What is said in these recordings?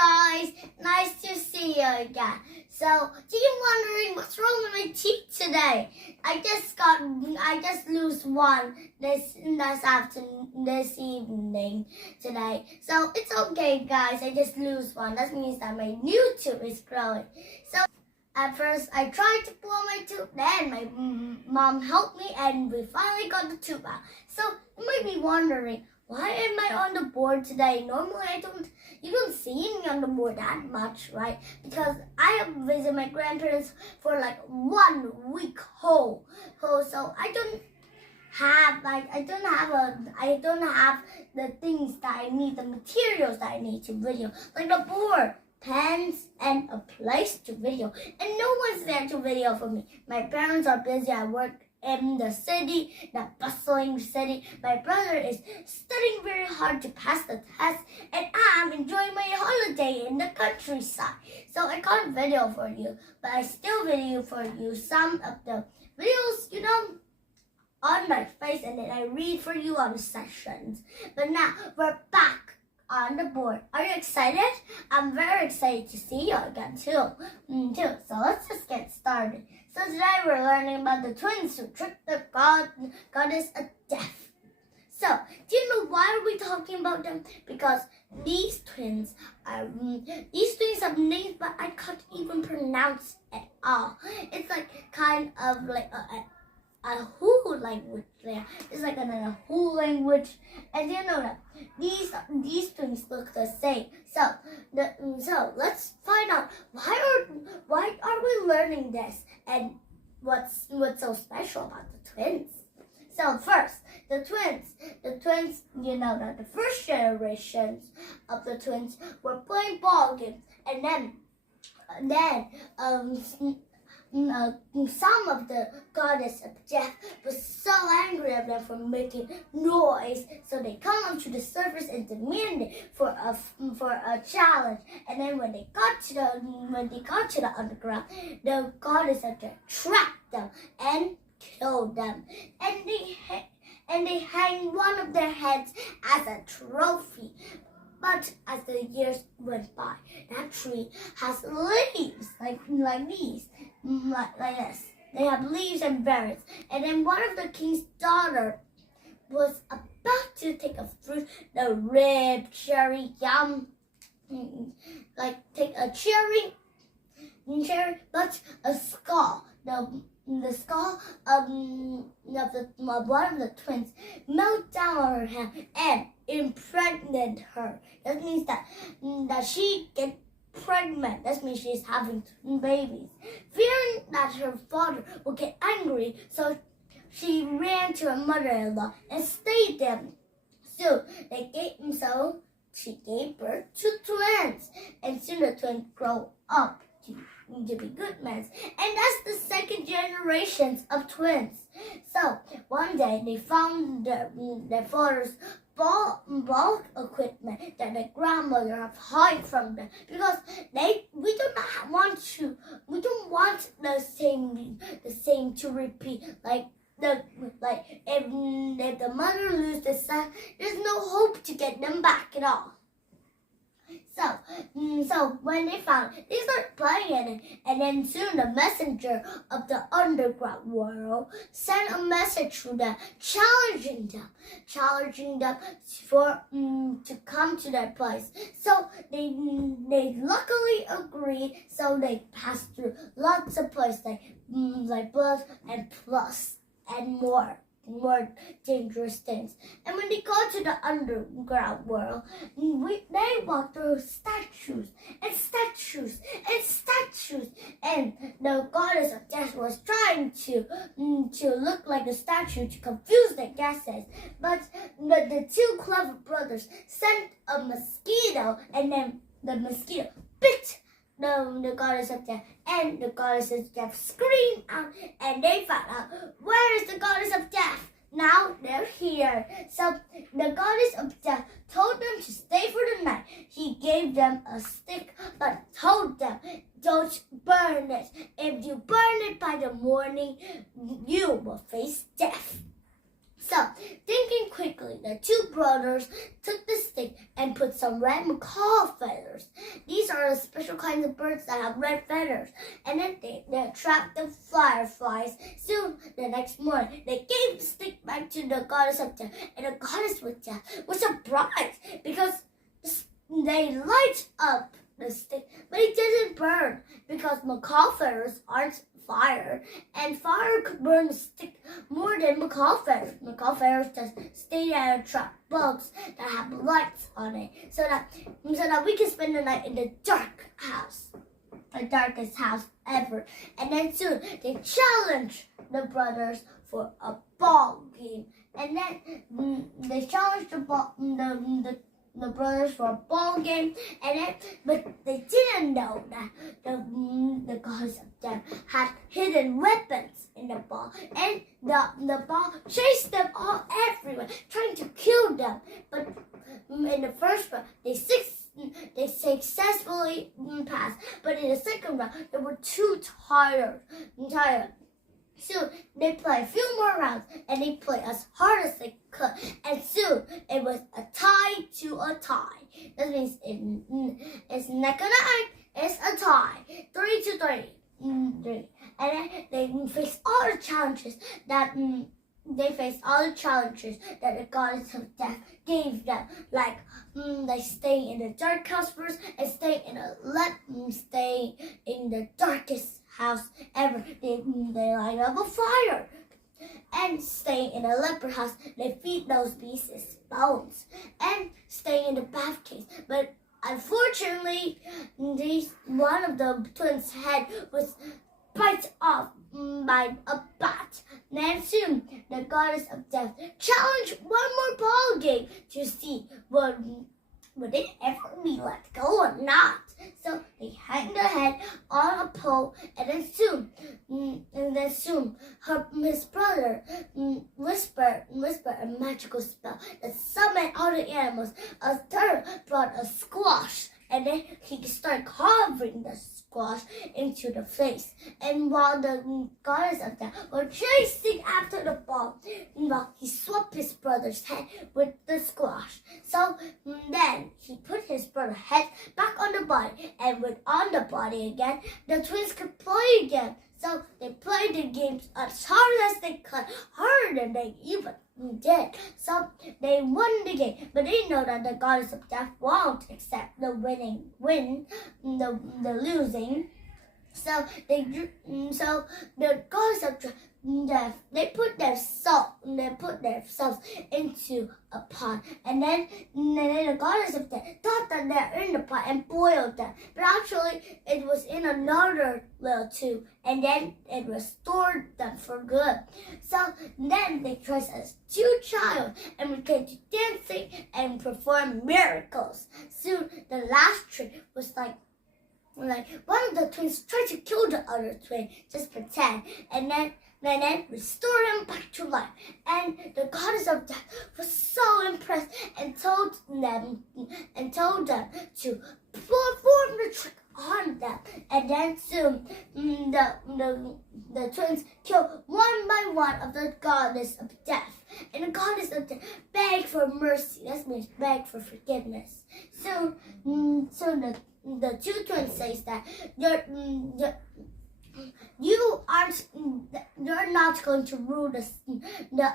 guys, nice to see you again. So, you're wondering what's wrong with my teeth today? I just lose one this evening today. So it's okay, guys. I just lose one. That means that my new tooth is growing. So at first, I tried to pull my tooth. Then my mom helped me, and we finally got the tooth out. So you might be wondering, why am I on the board today? Normally, you don't see me on the board that much, right? Because I have visited my grandparents for like 1 week whole. So I don't have the things that I need, the materials that I need to video, like the board, pens, and a place to video. And no one's there to video for me. My parents are busy at work in the city, the bustling city. My brother is studying very hard to pass the test, and I'm enjoying my holiday in the countryside. So I can't video for you, but I still video for you some of the videos, on my face, and then I read for you on sessions. But now we're back on the board. Are you excited? I'm very excited to see you again too. So let's just get started. So today we're learning about the twins who tricked the goddess of death. So do you know why are we talking about them? Because these twins have names, but I can't even pronounce at all. It's like kind of like a Hu language there. It's like a Hu language, and you know that these twins look the same. So let's find out why are we learning this, and what's so special about the twins. So first, the twins, you know that the first generations of the twins were playing ball games, and then some of the goddess of death was so angry at them for making noise, so they come up to the surface and demanded for a challenge. And then when they got to the underground, the goddess of death trapped them and killed them, and they hanged one of their heads as a trophy. But as the years went by, that tree has leaves like these, like this. They have leaves and berries. And then one of the king's daughter was about to take a fruit, the red cherry, yum, take a cherry, but a skull. The skull of one of the twins melted down on her hand and impregnated her. That means that she gets pregnant. That means she's having babies. Fearing that her father will get angry, so she ran to her mother-in-law and stayed there. So she gave birth to twins, and soon the twins grow up to be good men, and that's the second generations of twins. So one day they found their father's bulk equipment that their grandmother have hid from them, because we don't want the same to repeat. If the mother loses the son, there's no hope to get them back at all. So when they found it, they started playing it, and then soon the messenger of the underground world sent a message to them, challenging them to come to their place. So they luckily agreed. So they passed through lots of places like blood and plus and more dangerous things. And when they got to the underground world, they walked through statues, and the goddess of death was trying to look like a statue to confuse the guesses. But the two clever brothers sent a mosquito, and then the mosquito bit the goddess of death, and the goddess of death screamed out, and they found out, where is the goddess of death? Now they're here. So the goddess of death told them to stay for the night. He gave them a stick, but told them, don't burn it. If you burn it by the morning, you will face death. So, thinking quickly, the two brothers took the stick and put some red macaw feathers. These are the special kinds of birds that have red feathers. And then they trapped the fireflies. Soon, the next morning, they gave the stick back to the goddess of death. And the goddess of death was surprised because they light up the stick, but it didn't burn because macaw feathers aren't fire, and fire could burn the stick more than macaw feathers. Macaw feathers just stay there and trap bugs that have lights on it, so that we can spend the night in the dark house, the darkest house ever. And then soon they challenged the brothers for a ball game, and then they challenged the brothers for a ball game, but they didn't know that the goddess of death had hidden weapons in the ball, and the ball chased them all everywhere, trying to kill them. But in the first round, they successfully passed, but in the second round, they were too tired. Soon, they played a few more rounds, and they played as hard as they could. And soon, it was a tie to a tie. That means it's neck and neck. It's a tie. 3-3. And then they faced all the challenges that the goddess of death gave them, like staying in the dark house first, and stay in the darkest house ever. They light up a fire, and staying in a leper house, they feed those beasts bones, and staying in the bath cave. But unfortunately, one of the twins' head was bite off by a bat. Then soon, the goddess of death challenged one more ball game to see would it ever be let go or not. So they hang the head on a pole, and then soon, his brother whispered a magical spell that summoned all the animals. A third brought a squash, and then he started carving the squash into the face. And while the goddess of death were chasing after the ball, he swapped his brother's head with the squash. So then he put his brother's head back on the body, and with on the body again, the twins could play again. So they played the games as hard as they could, harder than they even did. So they won the game, but they know that the goddess of death won't accept the losing. So the goddess of death, they put themselves into a pot, and then the goddess of death thought that they're in the pot and boiled them, but actually it was in another little tube, and then it restored them for good. So then they dressed as two children and began to dancing and perform miracles. Soon the last trick was like one of the twins tried to kill the other twin, just pretend, and then restore them back to life. And the goddess of death was so impressed and told them to perform the trick on them. And then soon the twins killed one by one of the goddess of death. And the goddess of death begged for mercy. That means beg for forgiveness. So the two twins says that you're not going to rule the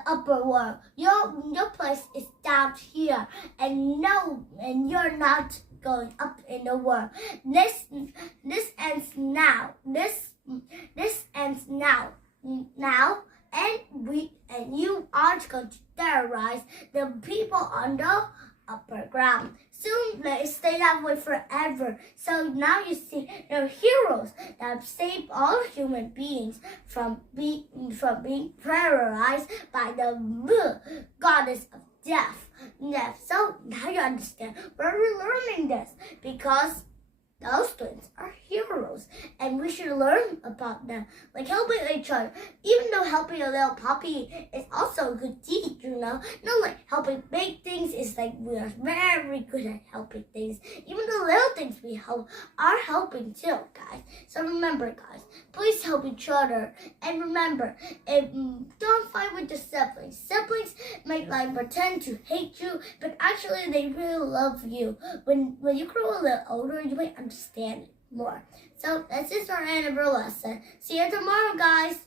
upper world. Your place is down here, and you're not going up in the world. This ends now. This ends now. And you aren't going to terrorize the people on the upper ground. Soon they stay that way forever. So now you see they're heroes that save all human beings from being terrorized by the goddess of death. So now you understand why we're learning this, because those twins are heroes, and we should learn about them, like helping each other. Even though helping a little puppy is also a good deed, not like helping big things is like we are very good at helping things. Even the little things we help are helping too, guys. So remember, guys, please help each other, and remember, don't fight with your siblings. Siblings might like pretend to hate you, but actually they really love you. When you grow a little older, you might understand more. So this is our Annabelle lesson. See you tomorrow, guys.